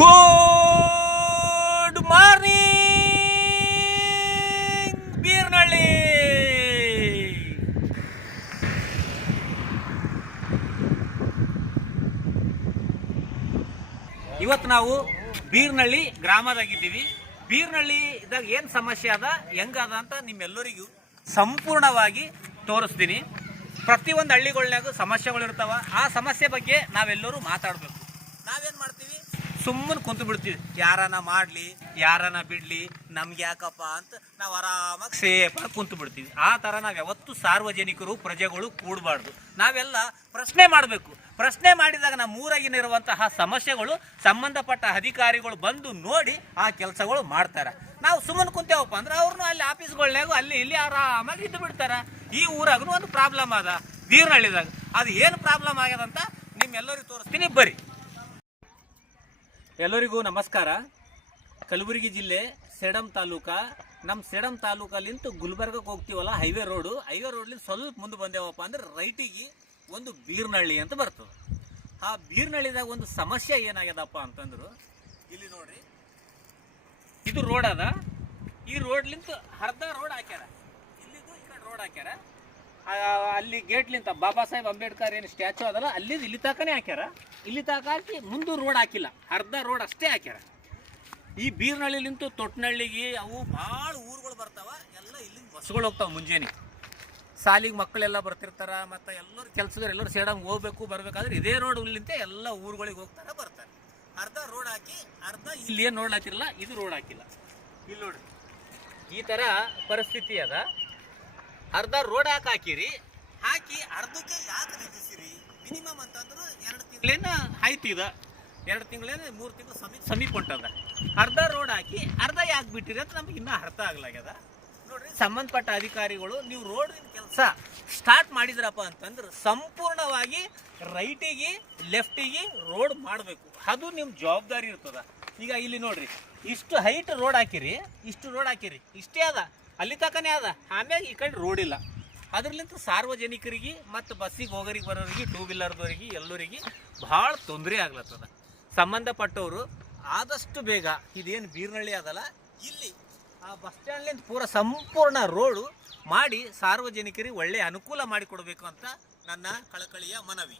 Good morning ಬೀರ್ನಳ್ಳಿ. ಇವತ್ತು ನಾವು ಬೀರ್ನಳ್ಳಿ ಗ್ರಾಮದಾಗಿದ್ದೀವಿ. ಬೀರ್ನಳ್ಳಿ ಇದಾಗ ಏನು ಸಮಸ್ಯೆ ಅದ ಹೆಂಗದ ಅಂತ ನಿಮ್ಮೆಲ್ಲರಿಗೂ ಸಂಪೂರ್ಣವಾಗಿ ತೋರಿಸ್ತೀನಿ. ಪ್ರತಿಯೊಂದು ಹಳ್ಳಿಗಳ್ನಾಗೂ ಸಮಸ್ಯೆಗಳಿರ್ತಾವ. ಆ ಸಮಸ್ಯೆ ಬಗ್ಗೆ ನಾವೆಲ್ಲರೂ ಮಾತಾಡಬೇಕು. ನಾವೇನು ಮಾಡ್ತೀವಿ, ಸುಮ್ಮನೆ ಕುಂತು ಬಿಡ್ತೀವಿ. ಯಾರನ ಮಾಡಲಿ ಯಾರನ ಬಿಡಲಿ ನಮ್ಗೆ ಯಾಕಪ್ಪ ಅಂತ ನಾವು ಆರಾಮಾಗಿ ಸೇಫಾಗಿ ಕುಂತು ಬಿಡ್ತೀವಿ. ಆ ಥರ ನಾವು ಯಾವತ್ತೂ ಸಾರ್ವಜನಿಕರು ಪ್ರಜೆಗಳು ಕೂಡಬಾರ್ದು. ನಾವೆಲ್ಲ ಪ್ರಶ್ನೆ ಮಾಡಬೇಕು. ಪ್ರಶ್ನೆ ಮಾಡಿದಾಗ ನಮ್ಮ ಊರಾಗಿನಿರುವಂತಹ ಸಮಸ್ಯೆಗಳು ಸಂಬಂಧಪಟ್ಟ ಅಧಿಕಾರಿಗಳು ಬಂದು ನೋಡಿ ಆ ಕೆಲಸಗಳು ಮಾಡ್ತಾರೆ. ನಾವು ಸುಮ್ಮನೆ ಕುಂತೇವಪ್ಪ ಅಂದ್ರೆ ಅವ್ರನ್ನೂ ಅಲ್ಲಿ ಆಫೀಸ್ಗಳ್ನಾಗೂ ಅಲ್ಲಿ ಇಲ್ಲಿ ಆರಾಮಾಗಿ ಇದ್ದು ಬಿಡ್ತಾರೆ. ಈ ಊರಾಗೂ ಒಂದು ಪ್ರಾಬ್ಲಮ್ ಅದ ಬೀರ್ನಳ್ಳಿದಾಗ. ಅದು ಏನು ಪ್ರಾಬ್ಲಮ್ ಆಗ್ಯದಂತ ನಿಮ್ಮೆಲ್ಲರಿಗೂ ತೋರಿಸ್ತೀನಿ, ಬರ್ರಿ. ಎಲ್ಲರಿಗೂ ನಮಸ್ಕಾರ. ಕಲಬುರಗಿ ಜಿಲ್ಲೆ ಸೇಡಂ ತಾಲೂಕ. ನಮ್ಮ ಸೇಡಂ ತಾಲೂಕಲ್ಲಿಂತ ಗುಲ್ಬರ್ಗಕ್ಕೆ ಹೋಗ್ತೀವಲ್ಲ, ಹೈವೇ ರೋಡ್ಲಿಂದ ಸ್ವಲ್ಪ ಮುಂದೆ ಬಂದೇವಪ್ಪ ಅಂದ್ರೆ ರೈಟಿಗೆ ಒಂದು ಬೀರ್ನಳ್ಳಿ ಅಂತ ಬರ್ತದೆ. ಆ ಬೀರ್ನಳ್ಳಿದಾಗ ಒಂದು ಸಮಸ್ಯೆ ಏನಾಗ್ಯದಪ್ಪ ಅಂತಂದ್ರು, ಇಲ್ಲಿ ನೋಡ್ರಿ, ಇದು ರೋಡ್ ಅದ. ಈ ರೋಡ್ಲಿಂತ ಅರ್ಧ ರೋಡ್ ಹಾಕ್ಯಾರ. ಇಲ್ಲಿದ್ದು ಈ ಕಡೆ ರೋಡ್ ಹಾಕ್ಯಾರ. ಅಲ್ಲಿ ಗೇಟ್ಲಿಂತ ಬಾಬಾ ಸಾಹೇಬ್ ಅಂಬೇಡ್ಕರ್ ಏನು ಸ್ಟ್ಯಾಚು ಅದಲ್ಲ, ಅಲ್ಲಿದ್ದು ಇಲ್ಲಿ ತನಕನೇ ಹಾಕ್ಯಾರ. ಇಲ್ಲಿ ತನಕ ಹಾಕಿ ಮುಂದೆ ರೋಡ್ ಹಾಕಿಲ್ಲ, ಅರ್ಧ ರೋಡ್ ಅಷ್ಟೇ ಹಾಕ್ಯಾರ. ಈ ಬೀರ್ನಳ್ಳಿಲಿಂತ ತೊಟ್ನಳ್ಳಿಗೆ ಅವು ಭಾಳ ಊರುಗಳು ಬರ್ತಾವ. ಎಲ್ಲ ಇಲ್ಲಿಂದ ಬಸ್ಗಳು ಹೋಗ್ತಾವೆ. ಮುಂಜಾನೆ ಸಾಲಿಗೆ ಮಕ್ಕಳೆಲ್ಲ ಬರ್ತಿರ್ತಾರ. ಮತ್ತು ಎಲ್ಲರೂ ಕೆಲಸದವ್ರು ಎಲ್ಲರೂ ಸೇಡಂಗೆ ಹೋಗ್ಬೇಕು ಬರಬೇಕಾದ್ರೆ ಇದೇ ರೋಡ್ ಇಲ್ಲಿಂದ ಎಲ್ಲ ಊರುಗಳಿಗೆ ಹೋಗ್ತಾರೆ ಬರ್ತಾರೆ. ಅರ್ಧ ರೋಡ್ ಹಾಕಿ ಅರ್ಧ ಇಲ್ಲಿ ಏನು ರೋಡ್ ಹಾಕಿರಲ್ಲ, ಇದು ರೋಡ್ ಹಾಕಿಲ್ಲ. ಇಲ್ಲಿ ನೋಡ್ರಿ, ಈ ಥರ ಪರಿಸ್ಥಿತಿ ಅದ. ಅರ್ಧ ರೋಡ್ ಹಾಕಿರಿ, ಹಾಕಿ ಅರ್ಧಕ್ಕೆ ಯಾಕೆ ನಿಲ್ಲಿಸಿರಿ? ಮಿನಿಮಮ್ ಅಂತಂದ್ರೆ 2 ತಿಂಗಳೇನು ಆಯ್ತು. ಇದು 2 ತಿಂಗಳೇನು 3 ತಿಂಗಳು ಸಮೀಪ ಹೊಂಟದ. ಅರ್ಧ ರೋಡ್ ಹಾಕಿ ಅರ್ಧ ಯಾಕೆ ಬಿಟ್ಟಿರಿ ಅಂತ ನಮ್ಗೆ ಇನ್ನೂ ಅರ್ಥ ಆಗ್ಲಾಗ್ಯದ. ನೋಡ್ರಿ, ಸಂಬಂಧಪಟ್ಟ ಅಧಿಕಾರಿಗಳು ನೀವು ರೋಡಿನ ಕೆಲಸ ಸ್ಟಾರ್ಟ್ ಮಾಡಿದ್ರಪ್ಪ ಅಂತಂದ್ರೆ ಸಂಪೂರ್ಣವಾಗಿ ರೈಟಿಗೆ ಲೆಫ್ಟಿಗೆ ರೋಡ್ ಮಾಡಬೇಕು. ಅದು ನಿಮ್ಮ ಜವಾಬ್ದಾರಿ ಇರ್ತದ. ಈಗ ಇಲ್ಲಿ ನೋಡ್ರಿ, ಇಷ್ಟು ಹೈಟ್ ರೋಡ್ ಹಾಕಿರಿ, ಇಷ್ಟೇ ಅದ, ಅಲ್ಲಿ ತಕನೇ ಅದ. ಆಮ್ಯಾಗ ಈ ಕಡೆ ರೋಡ್ ಇಲ್ಲ. ಅದ್ರಲ್ಲಿಂತ ಸಾರ್ವಜನಿಕರಿಗೆ ಮತ್ತು ಬಸ್ಸಿಗೆ ಹೋಗೋರಿಗೆ ಬರೋರಿಗೆ ಟೂ ವೀಲರ್ದವರಿಗೆ ಎಲ್ಲರಿಗೆ ಭಾಳ ತೊಂದರೆ ಆಗ್ಲತ್ತದ. ಸಂಬಂಧಪಟ್ಟವರು ಆದಷ್ಟು ಬೇಗ ಇದೇನು ಬೀರ್ನಳ್ಳಿ ಅದಲ್ಲ, ಇಲ್ಲಿ ಆ ಬಸ್ ಸ್ಟ್ಯಾಂಡ್ಲಿಂದ ಪೂರ ಸಂಪೂರ್ಣ ರೋಡು ಮಾಡಿ ಸಾರ್ವಜನಿಕರಿಗೆ ಒಳ್ಳೆಯ ಅನುಕೂಲ ಮಾಡಿಕೊಡ್ಬೇಕು ಅಂತ ನನ್ನ ಕಳಕಳಿಯ ಮನವಿ.